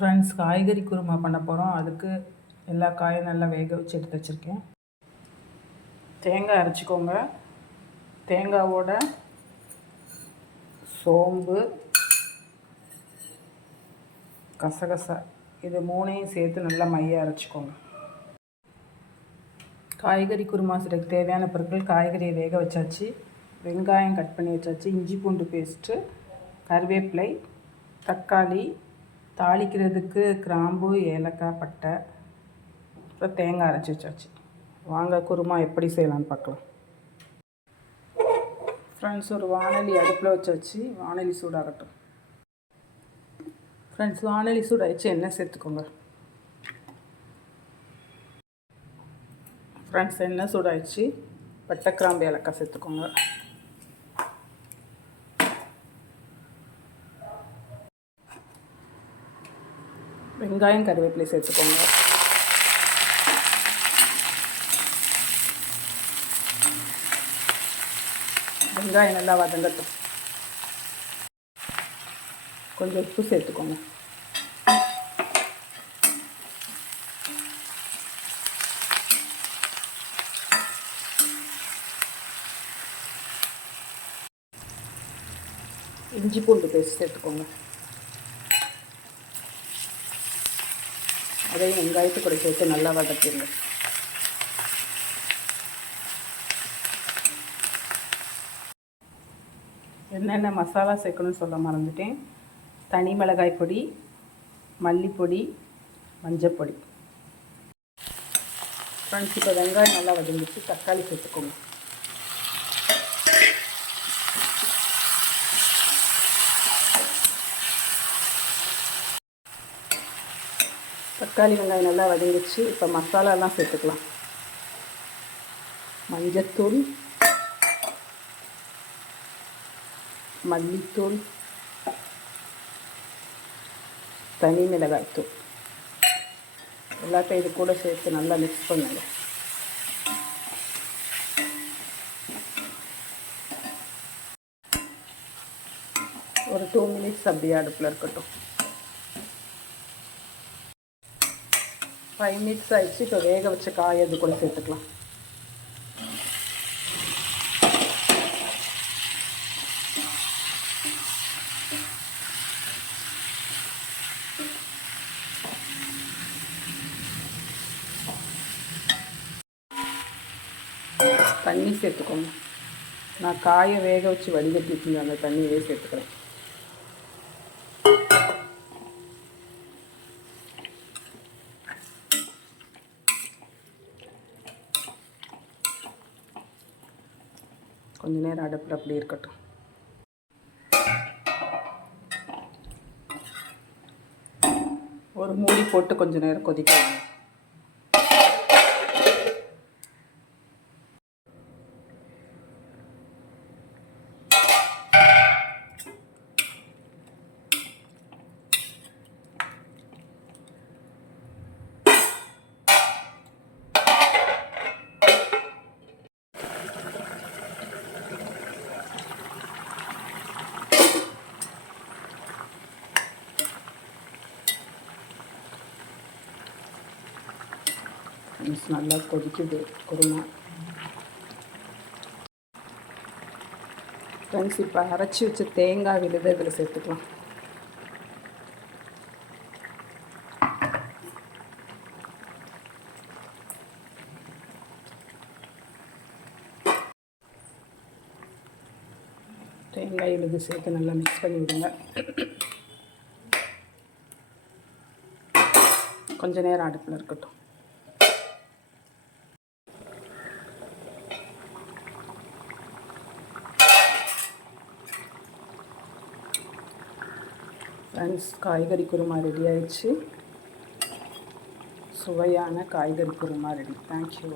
Friends, காய்கறி குருமா பண்ண போகிறோம். அதுக்கு எல்லா காயும் நல்லா வேக வச்சு எடுத்து வச்சுருக்கேன். தேங்காய் அரைச்சிக்கோங்க. தேங்காவோட சோம்பு, கசகசா இது மூணையும் சேர்த்து நல்லா மைய அரைச்சிக்கோங்க. காய்கறி குருமா செய்யறதுக்கு தேவையான பொருட்கள்: காய்கறியை வேக வச்சாச்சு, வெங்காயம் கட் பண்ணி வச்சாச்சு, இஞ்சி பூண்டு பேஸ்ட்டு, கருவேப்பிலை, தக்காளி, தாளிக்கிறதுக்கு கிராம்பு, ஏலக்காய், பட்டை, அப்புறம் தேங்காய் அரைச்சி வச்சாச்சு. வாங்க குருமா எப்படி செய்யலான்னு பார்க்கலாம். ஃப்ரெண்ட்ஸ், ஒரு வாணலி அடுப்பில் வச்சாச்சு. வாணலி சூடாகட்டும். ஃப்ரெண்ட்ஸ், வாணலி சூடாகிடுச்சு. எண்ணெய் சேர்த்துக்கோங்க. ஃப்ரெண்ட்ஸ், எண்ணெய் சூடாகிடுச்சு. பட்டை, கிராம்பு, ஏலக்காய் சேர்த்துக்கோங்க. வெங்காயம், கருவேப்பிலை சேர்த்துக்கோங்க. வெங்காயம் நல்லா வதங்கட்டும். கொஞ்சம் உப்பு சேர்த்துக்கோங்க. இஞ்சி பூண்டு பேஸ்ட் சேர்த்துக்கோங்க. அதையும் வெங்காயத்து கூட சேர்த்து நல்லா வதக்கிடுங்க. என்னென்ன மசாலா சேர்க்கணும்னு சொல்ல மறந்துட்டேன். தனி மிளகாய் பொடி, மல்லிப்பொடி, மஞ்சப்பொடி. ஃப்ரெண்ட்ஸ், இப்போ வெங்காயம் நல்லா வதங்கிச்சு. தக்காளி சேர்த்துக்கோங்க. தக்காளி, வெங்காயம் நல்லா வதங்கிச்சு. இப்போ மசாலாலாம் சேர்த்துக்கலாம். மஞ்சத்தூள், மல்லித்தூள், தனி மிளகாய்த்தூள் எல்லாத்தையும் இது கூட சேர்த்து நல்லா மிக்ஸ் பண்ணுங்க. ஒரு 2 மினிட்ஸ் அப்படியே அடுப்பில் இருக்கட்டும். 5 மினிட்ஸ் ஆகிடுச்சு. இப்போ வேக வச்ச காய் அது கூட சேர்த்துக்கலாம். தண்ணி சேர்த்துக்கோங்க. நான் காயை வேக வச்சு வடிகட்டிட்டு அந்த தண்ணியே சேர்த்துக்கிறேன். கொஞ்ச நேரம் அடுப்பில் அப்படி இருக்கட்டும். ஒரு மூடி போட்டு கொஞ்ச நேரம் கொதிக்கலாம். நல்லா கொதிக்குது குருமா. ஃப்ரெண்ட்ஸ், இப்போ அரைச்சி வச்ச தேங்காய் விழுதை இதில் சேர்த்துக்கலாம். தேங்காய் விழுது சேர்த்து நல்லா மிக்ஸ் பண்ணி விடுங்க. கொஞ்ச நேரம் அடுப்பில் இருக்கட்டும். ஃப்ரெண்ட்ஸ், காய்கறி குருமா ரெடி ஆயிடுச்சு. சுவையான காய்கறி குருமா ரெடி. தேங்க்யூ.